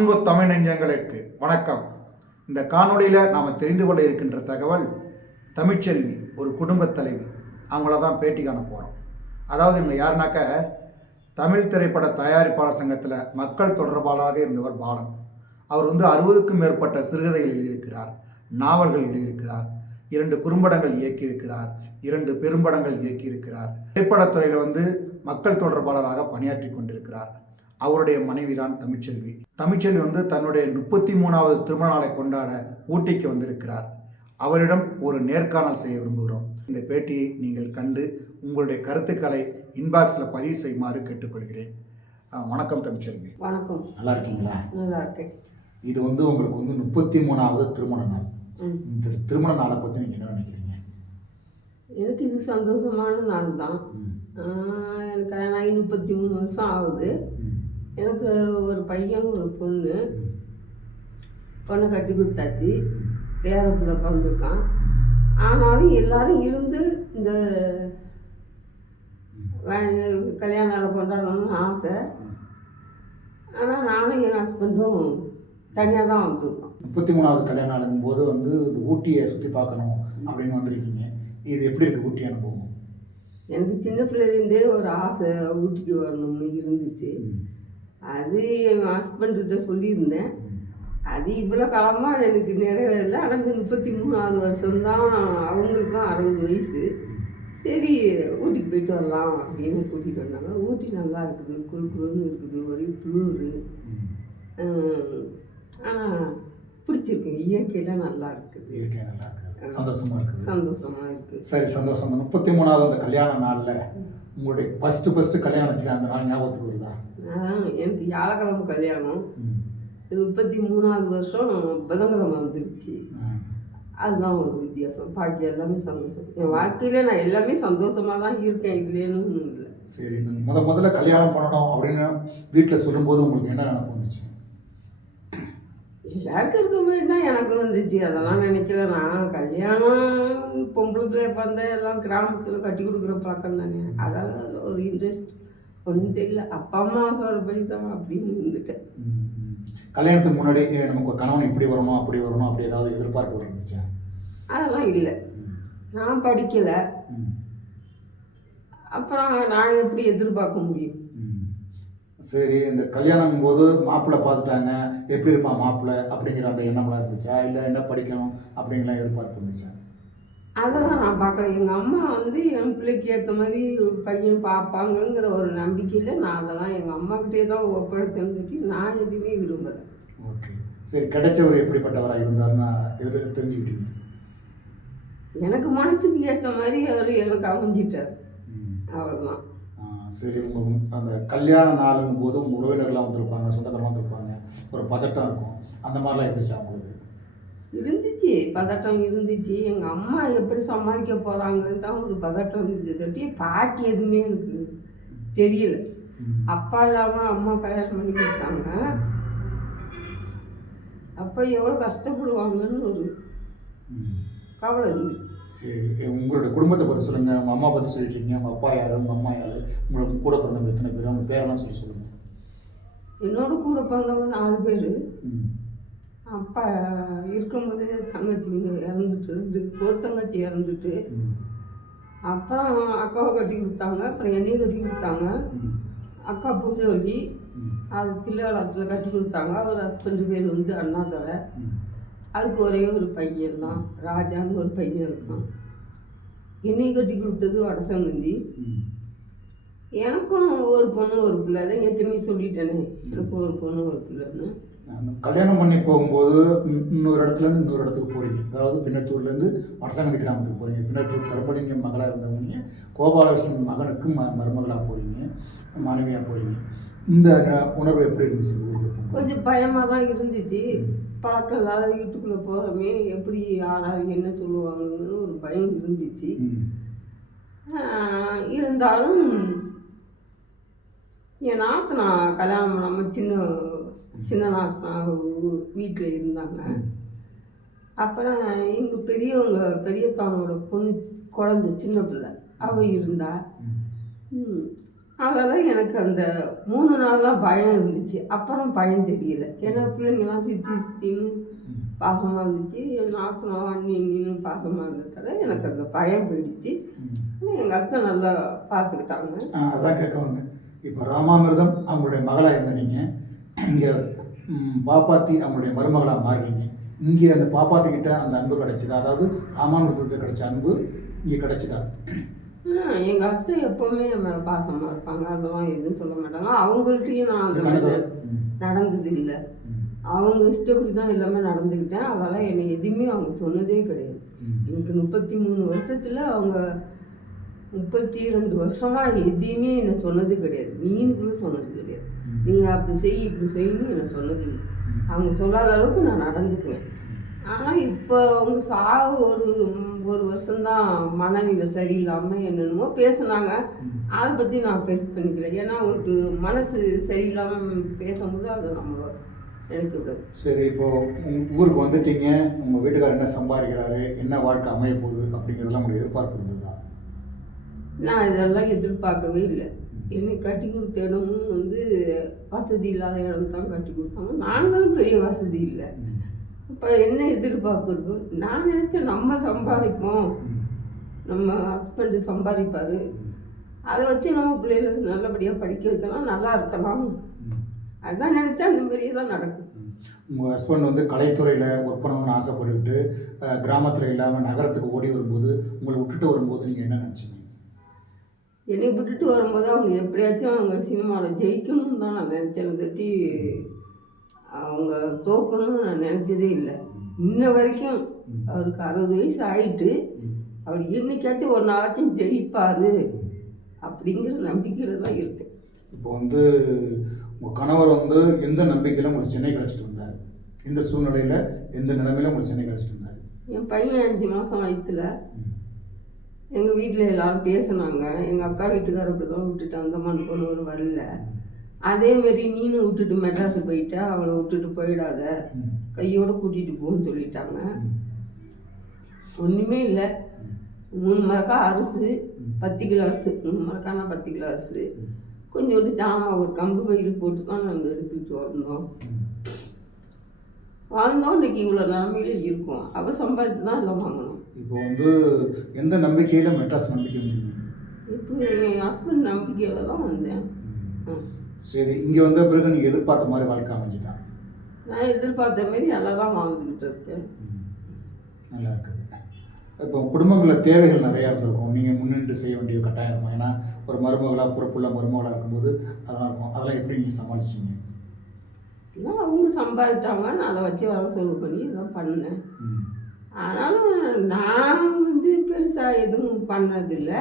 அன்பு தமிழ் நெஞ்சங்களுக்கு வணக்கம். இந்த காணொலியில் நாம் தெரிந்து கொள்ள இருக்கின்ற தகவல் தமிழ்ச்செல்வி ஒரு குடும்பத் தலைவி. அவங்கள தான் பேட்டி காண போகிறோம் அதாவது இவங்க யாருனாக்க தமிழ் திரைப்பட தயாரிப்பாளர் சங்கத்தில் மக்கள் தொடர்பாளராக இருந்தவர் பாலன். அவர் வந்து அறுபதுக்கும் மேற்பட்ட சிறுகதைகள் எழுதியிருக்கிறார் நாவல்கள் எழுதியிருக்கிறார் இரண்டு குறும்படங்கள் இயக்கியிருக்கிறார் இரண்டு பெரும்படங்கள் இயக்கியிருக்கிறார். திரைப்படத்துறையில் வந்து மக்கள் தொடர்பாளராக பணியாற்றி கொண்டிருக்கிறார். அவருடைய மனைவிதான் தமிழ்ச்செல்வி. தமிழ்ச்செல்வி வந்து தன்னுடைய முப்பத்தி மூணாவது திருமண நாளை கொண்டாட ஊட்டிக்கு வந்திருக்கிறார். அவரிடம் ஒரு நேர்காணல் செய்ய விரும்புகிறோம். இந்த பேட்டியை நீங்கள் கண்டு உங்களுடைய கருத்துக்களை இன்பாக்ஸில் பதிவு செய்யுமாறு கேட்டுக்கொள்கிறேன். வணக்கம் தமிழ்ச்செல்வி. வணக்கம். நல்லா இருக்கீங்களா? நல்லா இருக்கேன். இது வந்து உங்களுக்கு வந்து முப்பத்தி மூணாவது திருமண நாள். இந்த திருமண நாளை பற்றி நீங்கள் என்ன நினைக்கிறீங்க? எனக்கு இது சந்தோஷமான நாள் தான். எனக்கு முப்பத்தி மூணு வருஷம் ஆகுது. எனக்கு ஒரு பையன் ஒரு பொண்ணு. பொண்ணை கட்டி கொடுத்தாச்சு. பேரப்பிள்ளை பிறந்திருக்கான். ஆனாலும் எல்லாரும் இருந்து இந்த கல்யாண நாளை கொண்டாடணும்னு ஆசை. ஆனால் நானும் என் ஹஸ்பண்டும் தனியாக தான் வந்திருக்கோம். முப்பத்தி மூணாவது கல்யாண நாளுங்கும் போது வந்து இந்த ஊட்டியை சுற்றி பார்க்கணும் அப்படின்னு வந்திருக்கீங்க. இது எப்படி இருக்கு ஊட்டி அனுபவம்? எனக்கு சின்ன பிள்ளைலேருந்தே ஒரு ஆசை ஊட்டிக்கு வரணும்னு இருந்துச்சு. அது என் ஹஸ்பண்ட்கிட்ட சொல்லியிருந்தேன். அது இவ்வளோ காலமாக எனக்கு நிறைவேறல. ஆனால் இந்த முப்பத்தி மூணாவது வருஷம்தான் அவங்களுக்கும் அறுபது வயசு. சரி ஊட்டிக்கு போயிட்டு வரலாம் அப்படின்னு கூட்டிகிட்டு வந்தாங்க. ஊட்டி நல்லா இருக்குது. குளு குளுன்னு இருக்குது. ஒரே குளிர். ஆனால் பிடிச்சிருக்கு இயற்கையெல்லாம் நல்லா இருக்குது. இயற்கை நல்லா இருக்குது. சந்தோஷமா இருக்குது. சந்தோஷமாக இருக்குது சரி சந்தோஷம். முப்பத்தி மூணாவது அந்த கல்யாண நாளில் உங்களுடைய ஃபஸ்ட்டு ஃபஸ்ட்டு கல்யாணம் அந்த நாள் ஞாபகத்துக்கு வருதா? எனக்கு வியாழக்கிழமை கல்யாணம். முப்பத்தி மூணாவது வருஷம் புதன்கிழமை வந்துருச்சு. அதுதான் ஒரு வித்தியாசம். பாக்கி எல்லாமே சந்தோஷம். என் வாழ்க்கையில நான் எல்லாமே சந்தோஷமா தான் இருக்கேன். இல்லைன்னு ஒன்றும் இல்லை. சரி முத முதல்ல கல்யாணம் பண்ணணும் அப்படின்னு வீட்டில் சொல்லும்போது உங்களுக்கு என்ன நினைப்பு வந்துச்சு? எல்லாருக்கும் இருக்க மாதிரி தான் எனக்கு வந்துச்சு. அதெல்லாம் நினைக்கல. நான் கல்யாணம் பொம்பளை பிள்ளைய பிறந்தா எல்லாம் கிராமத்தில் கட்டி கொடுக்குற பழக்கம் தானே. அதுல ஒரு இன்ட்ரெஸ்ட் ஒன்றும் தெரியல. அப்பா அம்மா சொல்கிறபடி தான் அப்படின்னு இருந்துட்டேன். கல்யாணத்துக்கு முன்னாடி நமக்கு கணவன் இப்படி வரணும் அப்படி வரணும் அப்படி ஏதாவது எதிர்பார்ப்பு இருந்துச்சா? அதெல்லாம் இல்லை. நான் படிக்கலை. அப்புறம் நான் எப்படி எதிர்பார்க்க முடியும். சரி இந்த கல்யாணம் போது மாப்பிள்ளை பார்த்துட்டாங்க. எப்படி இருப்பான் மாப்பிள்ளை அப்படிங்கிற அந்த எண்ணம்லாம் இருந்துச்சா? இல்லை என்ன படிக்கணும் அப்படிங்கலாம் எதிர்பார்ப்பு இருந்துச்சா? அதெல்லாம் நான் பார்க்கல. எங்கள் அம்மா வந்து என் பிள்ளைக்கு ஏற்ற மாதிரி பையன் பார்ப்பாங்கங்கிற ஒரு நம்பிக்கையில் நான் அதெல்லாம் எங்கள் அம்மாக்கிட்டே தான் ஒப்படைச்சிருந்துட்டு நான் எதுவுமே விரும்பலை. ஓகே. சரி கிடைச்சவர் எப்படிப்பட்டவராக இருந்தாருன்னா எது தெரிஞ்சுக்கிட்டீங்க? எனக்கு மனசுக்கு ஏற்ற மாதிரி அவர் எனக்கு அமைஞ்சிட்டார். அவ்வளோதான் சரி உங்கள் அந்த கல்யாண நாளுங்கும் போது உங்கள் உறவினர்கள்லாம் வந்திருப்பாங்க சொந்தக்காரலாம் வந்திருப்பாங்க ஒரு பதட்டம் இருக்கும். அந்த மாதிரிலாம் இருந்துச்சா உங்களுக்கு? இருந்துச்சு பதட்டம் இருந்துச்சு. எங்கள் அம்மா எப்படி சமாளிக்க போகிறாங்கன்னு தான் ஒரு பதட்டம் இருந்துச்சு. தட்டி பாக்கி எதுவுமே எனக்கு தெரியல. அப்பா இல்லாமல் அம்மா கல்யாணம் பண்ணி கொடுத்தாங்க. அப்போ எவ்வளோ கஷ்டப்படுவாங்கன்னு ஒரு. கவலை இருந்துச்சு. சரி உங்களோட குடும்பத்தை பற்றி சொல்லுங்கள் உங்கள் அம்மா பற்றி சொல்லிட்டீங்க. உங்கள் அப்பா யார்? உங்கள் அம்மா யார்? உங்களுக்கு கூட பிறந்தவங்க எத்தனை பேர்? அவங்க பேரெல்லாம் சொல்லி சொல்லுங்கள் என்னோட கூட பிறந்தவங்க நாலு பேர். அப்பா இருக்கும்போது தங்கச்சிங்க இறந்துட்டு ஒரு தங்கச்சி இறந்துட்டு அப்புறம் அக்காவை கட்டி கொடுத்தாங்க அப்புறம் என்னையும் கட்டி கொடுத்தாங்க. அக்கா பூசவல்லி ம். அது தில்லாளத்தில் கட்டி கொடுத்தாங்க. ஒரு ஹஸ்பண்டு பேர் வந்து அண்ணாதுரை ம். அதுக்கு ஒரே ஒரு பையன் தான். ராஜான்னு ஒரு பையன் இருக்கான். என்னையும் கட்டி கொடுத்தது வடசங்கந்தி. எனக்கும் ஒரு பொண்ணு ஒரு பிள்ளை தான் ஏற்கனவே சொல்லிட்டேனே எனக்கு ஒரு பொண்ணு ஒரு பிள்ளைன்னு. கல்யாணம் பண்ணி போகும்போது இன்- இன்னொரு இடத்துலேருந்து இன்னொரு இடத்துக்கு போகிறீங்க அதாவது பின்னத்தூர்லேருந்து வடசங்கதி கிராமத்துக்கு போகிறீங்க பின்னத்தூர் தர்மலிங்கம் மகளாக இருந்தவங்க கோபாலகிருஷ்ணன் மகனுக்கு ம மருமகளாக போகிறீங்க மனைவியாக போகிறீங்க இந்த உணர்வு எப்படி இருந்துச்சு கொஞ்சம் பயமாக தான் இருந்துச்சு. பழக்கம் இல்லாத வீட்டுக்குள்ளே போகிறோமே எப்படி யாராவது என்ன சொல்லுவாங்கன்னு ஒரு பயம் இருந்துச்சு. இருந்தாலும் என் நாத்தனா கல்யாணம் பண்ணாமல் சின்ன சின்ன நாத்தனா வீட்டில் இருந்தாங்க. அப்புறம் எங்கள் பெரியவங்க பெரியத்தானோட பொண்ணு குழந்தை சின்ன பிள்ளை அவள் இருந்தா. அதெல்லாம் எனக்கு அந்த மூணு நாள்லாம் பயம் இருந்துச்சு. அப்புறம் பயம் தெரியல. ஏன்னா பிள்ளைங்கலாம் சித்தி சித்தின்னு பாசமாக இருந்துச்சு. என் நாத்தனா அண்ணி அண்ணின்னு பாசமாக இருந்ததால எனக்கு அந்த பயம் போயிடுச்சு. ஆனால் எங்கள் அக்கா நல்லா பார்த்துக்கிட்டாங்க அதான் கேட்க வந்தேன். இப்போ ராமாமிர்தம் அவங்களுடைய மகளாக இருந்த நீங்கள் இங்கே பாப்பாத்தி அவங்களுடைய மருமகளாக மாறினீங்க. இங்கே அந்த பாப்பாத்தி கிட்ட அந்த அன்பு கிடைச்சதா? அதாவது ராமாமிர்தத்துக்கு கிடைச்ச அன்பு இங்கே கிடைச்சதா? எங்கள் அத்தை எப்போவுமே மேலே பாசமாக இருப்பாங்க. அதெல்லாம் எதுவும் சொல்ல மாட்டாங்க. அவங்கள்ட்டையும் நான். நடந்தது? இல்லை. அவங்க இஷ்டப்படி தான் எல்லாமே நடந்துக்கிட்டேன். அதெல்லாம் என்னை எதுவுமே அவங்க சொன்னதே கிடையாது. எனக்கு முப்பத்தி மூணு வருஷத்தில் அவங்க முப்பத்தி ரெண்டு வருஷமா எதையுமே என்னை சொன்னது கிடையாது. நீனு கூட சொன்னது கிடையாது. ம். நீ அப்படி செய் இப்படி செய்யணும் என்னை சொன்னது இல்லை. அவங்க சொல்லாத அளவுக்கு நான் நடந்துக்குவேன். ஆனால் இப்போ அவங்க சாவு ஒரு ஒரு வருஷம்தான் மனநிலை சரியில்லாமல் என்னென்னமோ பேசுனாங்க. அதை பற்றி நான் பேச பண்ணிக்கல. ஏன்னா அவங்களுக்கு மனசு சரியில்லாமல் பேசும்போது அதை நம்ம நினைக்கக்கூடாது சரி இப்போ உங்க ஊருக்கு வந்துட்டீங்க. உங்கள் வீட்டுக்காரர் என்ன சம்பாதிக்கிறாரு? என்ன வாழ்க்கை அமைய போகுது? அப்படிங்கிறதெல்லாம் உங்களுக்கு எதிர்பார்ப்பு இருந்ததா? நான் இதெல்லாம் எதிர்பார்க்கவே இல்லை. என்னை கட்டி கொடுத்த இடமும் வந்து வசதி இல்லாத இடம் தான் கட்டி கொடுத்தாங்க. நாங்களும் பெரிய வசதி இல்லை. இப்போ என்ன எதிர்பார்ப்பு இருக்கும்? நான் நினச்சேன் நம்ம சம்பாதிப்போம். நம்ம ஹஸ்பண்டு சம்பாதிப்பார். அதை வச்சு நம்ம பிள்ளைகளை நல்லபடியாக படிக்க வைக்கலாம் நல்லா இருக்கலாம். அதுதான் நினச்சா இந்த மாதிரியே தான் நடக்கும். உங்கள் ஹஸ்பண்ட் வந்து கலைத்துறையில் ஒர்க் பண்ணணும்னு ஆசைப்பட்டுக்கிட்டு கிராமத்தில் இல்லாமல் நகரத்துக்கு ஓடி வரும்போது உங்களை விட்டுட்டு வரும்போது நீங்கள் என்ன நினச்சிங்க? என்னை விட்டுட்டு வரும்போது அவங்க எப்படியாச்சும் அவங்க சினிமாவில் ஜெயிக்கணும்னு தான் நான் நினச்சேன். தட்டி அவங்க தோக்கணும்னு நான் நினச்சதே இல்லை. இன்ன வரைக்கும் அவருக்கு அறுபது வயசு ஆயிட்டு அவர் என்னைக்காச்சும் ஒரு நாளாச்சும் ஜெயிப்பார் அப்படிங்கிற நம்பிக்கையில் தான் இருக்கு இப்போ வந்து உங்கள் கணவர் வந்து எந்த நம்பிக்கையில் உங்களுக்கு சென்னை கழிச்சிட்டு வந்தார்? எந்த சூழ்நிலையில் எந்த நிலைமையில உங்களுக்கு சென்னை கழிச்சிட்டு வந்தார்? என் பையன் அஞ்சு மாதம் வயிற்றுல எங்கள் வீட்டில் எல்லோரும் பேசினாங்க. எங்கள் அக்கா வீட்டுக்காரர் அப்படி தான் விட்டுட்டு அந்தமான் போனவர் வரல. அதேமாரி நீனும் விட்டுட்டு மெட்ராஸ் போயிட்ட அவளை விட்டுட்டு போயிடாத. கையோடு கூட்டிகிட்டு போன்னு சொல்லிட்டாங்க. ஒன்றுமே இல்லை. மூணு மரக்கா அரிசி பத்து கிலோ அரிசி மூணு மரக்கானா பத்து கிலோ அரிசி. கொஞ்சோண்டு சாமான் ஒரு கம்பு பயிர் போட்டு தான் நாங்கள் எடுத்துகிட்டு வந்தோம். வாழ்ந்தோம் இன்னைக்கு இவ்வளோ நிலமையில இருக்கோம். அவள் சம்பாதிச்சு தான் எல்லாம் வாங்கணும். இப்போ வந்து எந்த நம்பிக்கையில் மெட்ராஸ் நம்பிக்கை வந்தீங்க? இப்போ என் ஹஸ்பண்ட் நம்பிக்கையில் தான் வந்தேன். ம். சரி இங்கே வந்த பிறகு நீங்கள் எதிர்பார்த்த மாதிரி வாழ்க்கை அமைஞ்சுதான் நான் எதிர்பார்த்த மாரி நல்லா தான் வாழ்ந்துக்கிட்டு இருக்கேன். நல்லா இருக்குது. இப்போ குடும்பங்களில் தேவைகள் நிறையா இருந்திருக்கும். நீங்கள் முன்னின்று செய்ய வேண்டிய கட்டாயம்? இருக்கும் ஏன்னா ஒரு மருமகளாக பொறுப்புள்ள மருமகளாக இருக்கும்போது அதெல்லாம் இருக்கும். அதெல்லாம் எப்படி நீங்கள் சமாளிச்சீங்க? அவங்க சம்பாதிச்சாங்க. நான் அதை வச்சு வர சொல்லு பண்ணி எல்லாம் பண்ணேன். ம். ஆனாலும் நான் வந்து பெருசாக எதுவும் பண்ணதில்லை.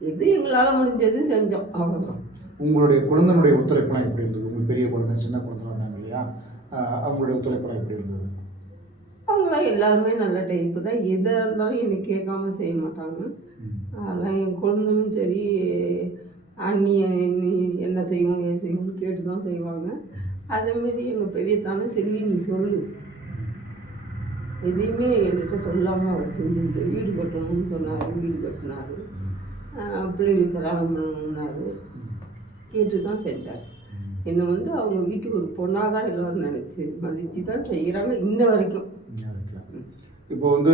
எது எங்களால் முடிஞ்சது செஞ்சோம். அவ்வளோதான் உங்களுடைய குழந்தைனுடைய ஒத்துழைப்புலாம் எப்படி இருந்தது? உங்களுக்கு பெரிய குழந்தை சின்ன குழந்தை வந்தாங்க இல்லையா? அவங்களுடைய ஒத்துழைப்புலாம் எப்படி இருந்தது? அவங்களாம் எல்லாருமே நல்ல டைப்பு தான். எதாக இருந்தாலும் என்னை கேட்காம செய்ய மாட்டாங்க. அதெல்லாம் என் குழந்தைனும் சரி அண்ணி நீ என்ன செய்வோம் ஏன் செய்வோம்னு கேட்டு தான் செய்வாங்க அதேமாரி எங்கள் பெரியத்தானே செல்லி நீ சொல்லு. எதையுமே என்கிட்ட சொல்லாமல் அவர் செஞ்சது வீடு கட்டணும்னு சொன்னார் வீடு கட்டினார். பிள்ளைங்களுக்கு கல்யாணம் பண்ணணும்னாரு. கேட்டு தான் செஞ்சார். என்னை வந்து அவங்க வீட்டுக்கு ஒரு பொண்ணாக தான் எல்லோரும் நினச்சி மதித்து தான் செய்கிறாங்க இன்ன வரைக்கும். இப்போ வந்து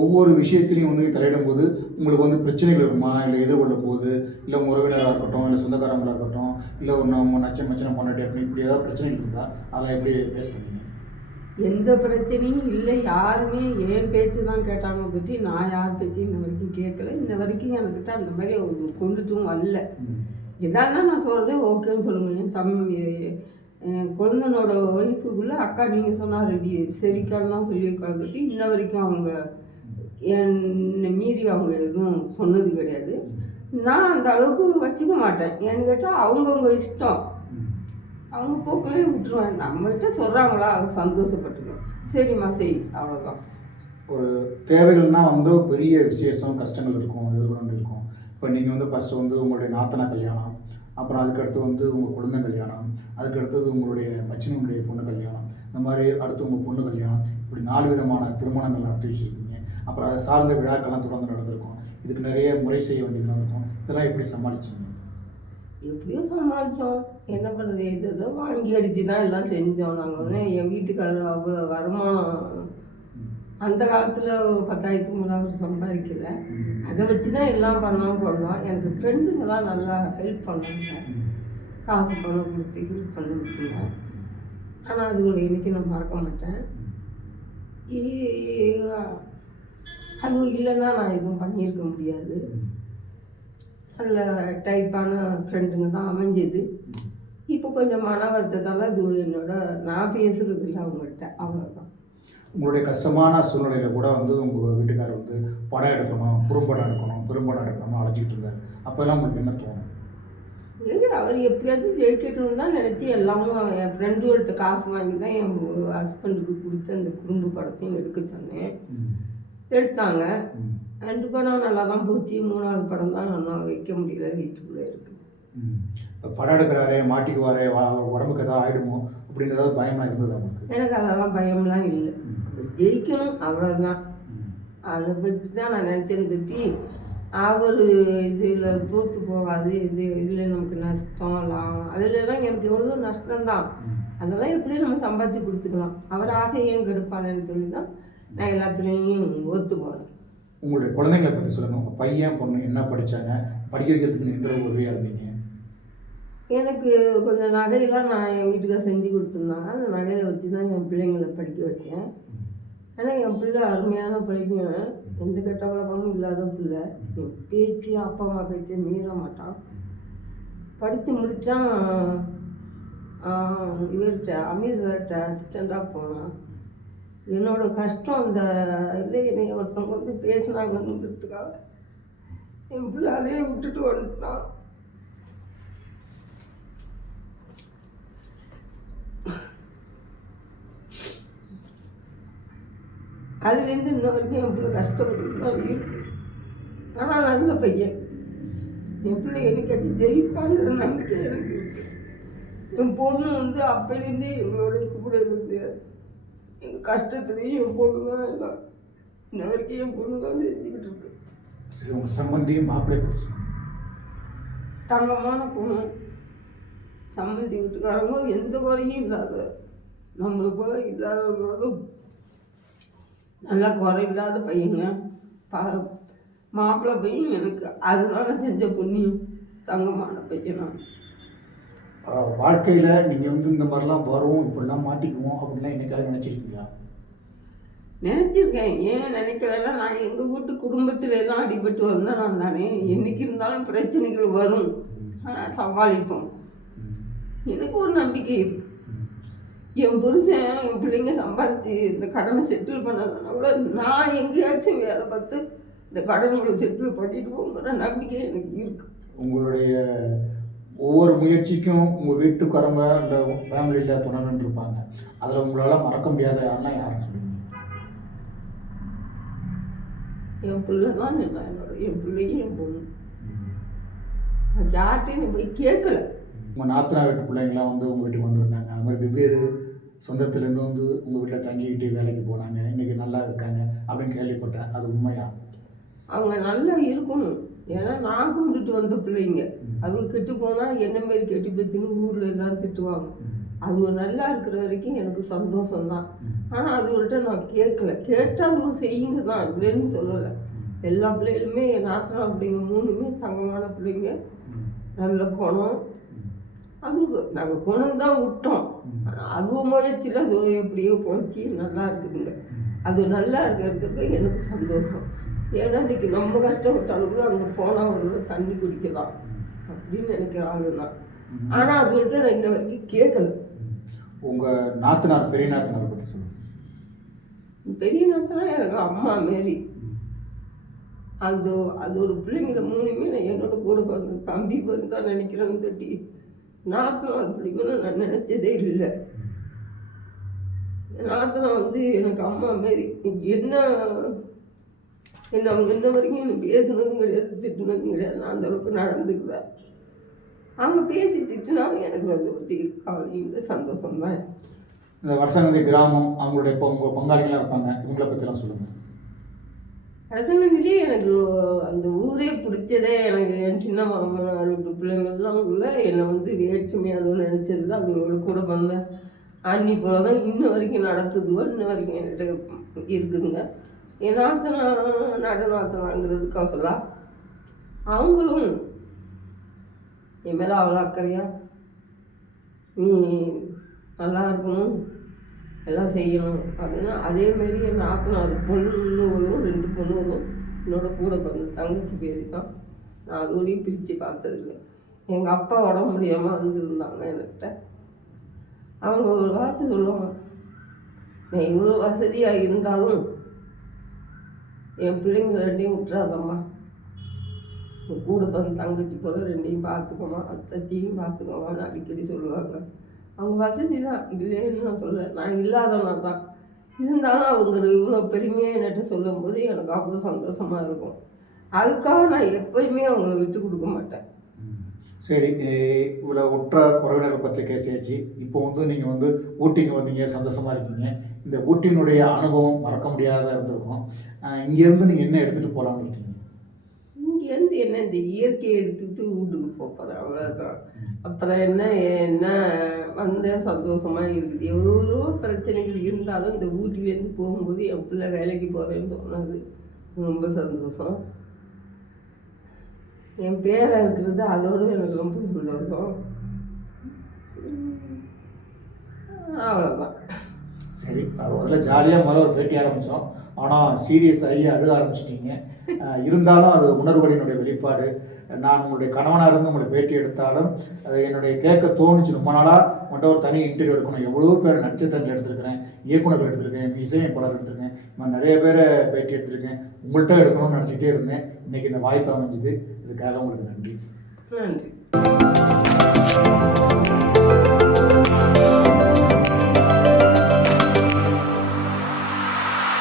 ஒவ்வொரு விஷயத்துலையும் வந்து தலையிடும் போது உங்களுக்கு வந்து பிரச்சனைகள் இருக்குமா இல்லை எதிர்கொள்ளும் போது இல்லை உறவினராக இருக்கட்டும் இல்லை சொந்தக்காரங்களாக இருக்கட்டும் இல்லை ஒன்று நம்ம நச்ச மச்சனை பொண்ணாட்டி அப்படின்னு இப்படி ஏதாவது பிரச்சனைகள் இருந்தால் அதெல்லாம் எப்படி பேசுவீங்க எந்த பிரச்சனையும் இல்லை. யாருமே என் பேச்சு தான் கேட்டாங்க பற்றி நான் யார் பேச்சையும் இன்ன வரைக்கும் கேட்கல. இன்ன வரைக்கும் என்கிட்ட அந்த மாதிரி ஒரு கொண்டுட்டும் வரல எதானா நான் சொல்கிறதே ஓகேன்னு சொல்லுங்கள் என் என் குழந்தனோட ஒய்ஃபுக்குள்ளே அக்கா நீங்கள் சொன்னால் ரெடி. சரிக்கான்னு சொல்லி கலந்துட்டு இன்ன வரைக்கும் அவங்க என்னை மீறி அவங்க எதுவும் சொன்னது கிடையாது. நான் அந்த அளவுக்கு வச்சுக்க மாட்டேன். ஏன்னு கேட்டால் அவங்கவுங்க இஷ்டம். அவங்க போக்கிலே விட்டுருவாங்க. நம்மகிட்ட சொல்கிறாங்களா அவங்க சந்தோஷப்பட்டுக்கோ. சரிம்மா செய். அவ்வளோதான் ஒரு தேவைகள்னா வந்து பெரிய விசேஷம் கஷ்டங்கள் இருக்கும் எதிர்கொண்டு இருக்கும். இப்போ நீங்கள் வந்து ஃபஸ்ட்டு வந்து உங்களுடைய நாத்தனா கல்யாணம் அப்புறம் அதுக்கடுத்து வந்து உங்கள் குழந்தை கல்யாணம் அதுக்கு அடுத்தது உங்களுடைய மச்சினுடைய பொண்ணு கல்யாணம் இந்த மாதிரி அடுத்து உங்கள் பொண்ணு கல்யாணம் இப்படி நாலு விதமான திருமணங்கள் நடத்தி வச்சுருக்கீங்க. அப்புறம் அதை சார்ந்த விழாக்கள்லாம் தொடர்ந்து நடந்திருக்கும். இதுக்கு நிறைய முறை செய்ய வேண்டியதுலாம் இருக்கும் இதெல்லாம் எப்படி சமாளிச்சீங்க? எப்படியோ சமாளித்தோம் என்ன பண்ணுறது எது ஏதோ வாங்கி அடிச்சு தான் எல்லாம் செஞ்சோம். நாங்கள் வந்து என் வீட்டுக்காரர் அவ்வளோ வருமானம். அந்த காலத்தில் பத்தாயிரத்துக்கு மூணாவது அவர் சம்பாதிக்கல. அதை வச்சு தான் எல்லாம் பண்ணோம் பண்ணோம். எனக்கு ஃப்ரெண்டுங்கெல்லாம் நல்லா ஹெல்ப் பண்ணாங்க. காசு பணம் கொடுத்து ஹெல்ப் பண்ணி வச்சுங்க ஆனால் அதுங்களை என்றைக்கும் நான் மறக்க மாட்டேன். இ- அது இல்லைன்னா நான் எதுவும் பண்ணியிருக்க முடியாது. நல்ல டைப்பான ஃப்ரெண்டுங்க தான் அமைஞ்சது. இப்போ கொஞ்சம் மன வருத்தத்தால் அது என்னோட நான் பேசுறது இல்லை அவங்கள்ட்ட. அவ்வளோதான் உங்களுடைய கஷ்டமான சூழ்நிலையில் கூட வந்து உங்கள் வீட்டுக்காரர் வந்து படம் எடுக்கணும் குறும்படம் எடுக்கணும் பெரும்படம் எடுக்கணும்னு அழைச்சிட்டு இருந்தார். அப்போல்லாம் உங்களுக்கு என்ன தோணும்? சரி அவர் எப்படியாவது ஜெயிக்கட்டும்னு தான் நினச்சி எல்லாமும் என் ஃப்ரெண்டுகள்கிட்ட காசு வாங்கி தான் என் ஹஸ்பண்டுக்கு கொடுத்து அந்த குடும்ப படத்தையும் எடுக்க சொன்னேன். எடுத்தாங்க. ரெண்டு படம் நல்லா தான் போச்சு. மூணாவது படம் தான் இன்னும் வைக்க முடியல. வீட்டுக்குள்ளே இருக்குது படம் எடுக்கிறாரே மாட்டிக்குவாரே வா உடம்புக்கு ஏதாவது ஆயிடுமோ அப்படின்னு ஏதாவது பயமா இருந்தது எனக்கு அதெல்லாம் பயம்லாம் இல்லை. ஜெயிக்கணும் அவ்வளோதான். அதை பற்றி தான் நான் நினச்சேன் தட்டி அவர் இதில் தோற்று போகாது இது இதில் நமக்கு நஷ்டம் லாபம் அதில் தான் எனக்கு எவ்வளோ நஷ்டம்தான். அதெல்லாம் எப்படியும் நம்ம சம்பாதிச்சு கொடுத்துக்கலாம். அவர் ஆசையும் கெடுப்பானேன்னு சொல்லி தான் நான் எல்லாத்துலேயும் ஒத்து போனேன் உங்களுடைய குழந்தைங்களை பற்றி சொல்லுங்கள் உங்கள் பையன் பொண்ணு என்ன படித்தாங்க படிக்க வைக்கிறதுக்கு நீ எந்த உதவியாக இருந்தீங்க? எனக்கு கொஞ்சம் நகையெல்லாம் நான் என் வீட்டுக்காக செஞ்சு கொடுத்துருந்தாங்க. அந்த நகையை வச்சு தான் என் பிள்ளைங்களை படிக்க வைக்கேன் ஆனால் என் பிள்ளை அருமையான பிள்ளைங்க எந்த கெட்ட பழக்கமும் இல்லாத பிள்ளை. பேச்சு அப்பா அம்மா பேச்சு மீற மாட்டான். படித்து முடித்தான் இவர்கிட்ட அமீர் சார்கிட்ட அசிஸ்டண்ட்டாக போனான். என்னோட கஷ்டம் அந்த இல்லை என்னை ஒருத்தவங்க வந்து பேசினாங்கன்னுங்கிறதுக்காக என் பிள்ளை அதையே விட்டுட்டு வந்துட்டான். அதுலேருந்து இன்ன வரைக்கும் என் பிள்ளை கஷ்டப்பட்டு தான் இருக்கு. ஆனால் நல்ல பையன். என் பிள்ளை என்னைக்காச்சும் ஜெயிப்பாங்கிற நம்பிக்கை எனக்கு இருக்கு. என் பொண்ணு வந்து அப்போலேருந்தே எங்களோட கூட இருந்து எங்கள் கஷ்டத்துலேயும் என் பொண்ணு தான் எல்லாம் இன்ன வரைக்கும் என் பொண்ணு தான் செஞ்சுக்கிட்டு இருக்கு. சரி உங்கள் சம்பந்தியும் மாப்பிள்ளை தங்கமான பொண்ணு. சம்மந்தி வீட்டுக்காரங்க எந்த குறையும் இல்லாத நம்மளுக்கு இல்லாதவங்களும் நல்ல குறை இல்லாத பையங்க. ப மாப்பிள்ளை பையன் எனக்கு அதுதானே செஞ்ச புண்ணியம். தங்கமான பையனா. வாழ்க்கையில் நீங்கள் வந்து இந்த மாதிரிலாம் வரும் இப்படிலாம் மாட்டிக்குவோம் அப்படின்லாம் என்னைக்காவது நினச்சிருக்கீங்களா? நினச்சிருக்கேன். ஏன் நினைக்கலன்னா நான் எங்கள் வீட்டு குடும்பத்துல எல்லாம் அடிபட்டு வந்தேன் நான் தானே என்னைக்கு இருந்தாலும் பிரச்சனைகள் வரும். ஆனால் சமாளிப்போம். எனக்கு ஒரு நம்பிக்கை இருக்கு. என் புருஷன் என் பிள்ளைங்க சம்பாதிச்சு இந்த கடனை செட்டில் பண்ணலன்னா கூட நான் எங்கேயாச்சும் வேலை பார்த்து இந்த கடன்களை செட்டில் பண்ணிட்டு போங்கிற நம்பிக்கை எனக்கு இருக்கு. உங்களுடைய ஒவ்வொரு முயற்சிக்கும் உங்கள் வீட்டுக்காரங்க இல்லை ஃபேமிலியில் துணைன்னு இருப்பாங்க. அதில் உங்களால் மறக்க முடியாத யாருன்னா யாருன்னு சொல்லுவீங்க என் பிள்ளை தான் என்னோட என் பிள்ளையும் என் பொண்ணு. யார்கிட்டையும் போய் கேட்கல. உங்கள் நாத்தனா வீட்டு பிள்ளைங்களாம் வந்து உங்கள் வீட்டுக்கு வந்திருந்தாங்க. அது மாதிரி வெவ்வேறு சொந்தத்துலேருந்து வந்து உங்கள் வீட்டில் தங்கிக்கிட்டு வேலைக்கு போனாங்க. இன்றைக்கி நல்லா இருக்காங்க அப்படின்னு கேள்விப்பட்டேன். அது உண்மையா? அவங்க நல்லா இருக்கணும். ஏன்னா நான் கொண்டுட்டு வந்த பிள்ளைங்க. அவங்க கெட்டு போனால் என்ன மாரி கெட்டு போச்சுன்னு ஊரில் எல்லாம் திட்டுவாங்க. அது நல்லா இருக்கிற வரைக்கும் எனக்கு சந்தோஷம்தான். ஆனால் அதுகள்கிட்ட நான் கேட்கல. கேட்டால் அதுவும் செய்யுங்க தான் இல்லைன்னு சொல்லலை. எல்லா பிள்ளைகளுமே என் நாத்தனா பிள்ளைங்க மூணுமே தங்கமான பிள்ளைங்க. நல்ல குணம். அது நாங்கள் குணம் தான் விட்டோம். ஆனால் அதுவும் முயற்சியில் அது எப்படியோ போச்சு. நல்லா இருக்குதுங்க. அது நல்லா இருக்கிறதுக்கு எனக்கு சந்தோஷம். ஏன்னா இன்னைக்கு நம்ம கஷ்டப்பட்டாலும் கூட அங்கே போனால் ஒரு தண்ணி குடிக்கலாம் அப்படின்னு நினைக்கிற ஆளு நான் ஆனால் அதுகிட்ட நான் இன்ன வரைக்கும் கேட்கல. உங்கள் நாத்தனார் பெரிய நாத்தனார் பற்றி சொல்லுங்கள் பெரிய நாத்தனா எனக்கு அம்மா மாரி. அது அதோட பிள்ளைங்கள மூணுமே நான் என்னோட கூட பிறந்த தம்பி பிறந்தா நினைக்கிறேன்னு கட்டி நாத்தனார் பிள்ளைங்களும் நான் நினச்சதே இல்லை. நாத்தனா வந்து எனக்கு அம்மா மாரி. என்ன என்ன அவங்க இன்ன வரைக்கும் என்ன பேசுனதும் கிடையாது திட்டுனதும் கிடையாது. நான் அந்த அளவுக்கு நடந்துக்குவேன் அவங்க பேசி திட்டுனாலும் எனக்கு அதை பற்றி கவலை இல்லை சந்தோஷம்தான் இந்த வருஷங்கந்தி கிராமம் அவங்களுடைய இப்போ உங்கள் பங்காளிகளாக இருப்பாங்க இவங்கள பற்றிலாம் சொல்லுங்கள் அரசாங்கத்திலேயே எனக்கு அந்த ஊரே பிடிச்சதே எனக்கு என் சின்ன மாமனார் வீட்டு பிள்ளைங்கள்லாம் உள்ள என்னை வந்து வேற்றுமை அதுவும் நினச்சது அவங்களோட கூட வந்த அன்னி போல தான் இன்ன வரைக்கும் நடத்துதுவோ இன்ன வரைக்கும் என்கிட்ட இருக்குதுங்க நாத்தனா நட சொல்லா? அவங்களும் என் மேலே அவ்வளோ அக்கறையா? நீ நல்லா இருக்கணும் எல்லாம் செய்யணும். அப்படின்னா அதேமாரி என் நாத்தனார் பொண்ணுகளும் ரெண்டு பொண்ணுகளும் என்னோட கூட பிறந்த தங்கச்சி பேர் தான். நான் அதோடையும் பிரித்து பார்த்ததில்ல. எங்கள் அப்பா உடம்பு முடியாமல் இருந்திருந்தாங்க என்கிட்ட. அவங்க ஒரு வார்த்தை சொல்லுவாங்க நான் இவ்வளோ வசதியாக இருந்தாலும் என் பிள்ளைங்க ரெண்டையும் விட்றாதம்மா கூட பிறந்த தங்கச்சி போல ரெண்டையும் பார்த்துக்கோமா அத்தச்சியும் பார்த்துக்கோமான்னு அடிக்கடி சொல்லுவாங்க. அவங்க வசதி தான். இல்லைன்னு நான் சொல்ல நான் இல்லாதவனா தான். இருந்தாலும் அவங்க இவ்வளோ பெருமையாக என்கிட்ட சொல்லும்போது எனக்கு அவ்வளோ சந்தோஷமாக இருக்கும். அதுக்காக நான் எப்பயுமே அவங்கள விட்டு கொடுக்க மாட்டேன். சரி இவ்வளோ உற்ற உறவினர்கள் பற்றி பேசியாச்சு. இப்போ வந்து நீங்கள் வந்து ஊட்டிக்கு வந்தீங்க சந்தோஷமாக இருக்கீங்க. இந்த ஊட்டியினுடைய அனுபவம் மறக்க முடியாத இருந்திருக்கும். இங்கேருந்து நீங்கள் என்ன எடுத்துகிட்டு போகலான்னு இருக்கீங்க? இங்கேருந்து என்ன இந்த இயற்கையை எடுத்துக்கிட்டு வீட்டுக்கு போக போகிறேன் அவ்வளோதான் அப்புறம் என்ன என்ன வந்தேன் சந்தோஷமாக இருக்குது. எவ்வளோ பிரச்சனைகள் இருந்தாலும் இந்த ஊட்டிலேருந்து போகும்போது என் பிள்ளை வேலைக்கு போகிறேன்னு தோணுது. ரொம்ப சந்தோஷம். என் பேரை இருக்கிறது அதோட எனக்கு ரொம்ப சந்தோஷம். அவ்வளோதான் சரி பரவாயில்ல ஜாலியாக முதல்ல ஒரு பேட்டி ஆரம்பித்தோம் ஆனால் சீரியஸ் ஆகி அழுக ஆரம்பிச்சிட்டிங்க. இருந்தாலும் அது உணர்வுகளினுடைய வெளிப்பாடு. நான் உங்களுடைய கணவனாக இருந்து உங்களை பேட்டி எடுத்தாலும் அது என்னுடைய கேட்க தோணுச்சு. ரொம்ப நாளாக மட்டும் ஒரு தனி இன்டர்வியூ எடுக்கணும். எவ்வளோ பேர் நட்சத்திரங்கள் எடுத்திருக்கிறேன் இயக்குநர்கள் எடுத்திருக்கேன் இசையமைப்பாளர் எடுத்திருக்கேன் நான் நிறைய பேரை பேட்டி எடுத்திருக்கேன். உங்கள்கிட்ட எடுக்கணும்னு நினச்சிக்கிட்டே இருந்தேன். இன்னைக்கு இந்த வாய்ப்பு அமைஞ்சுது. இதுக்காக உங்களுக்கு நன்றி. நன்றி.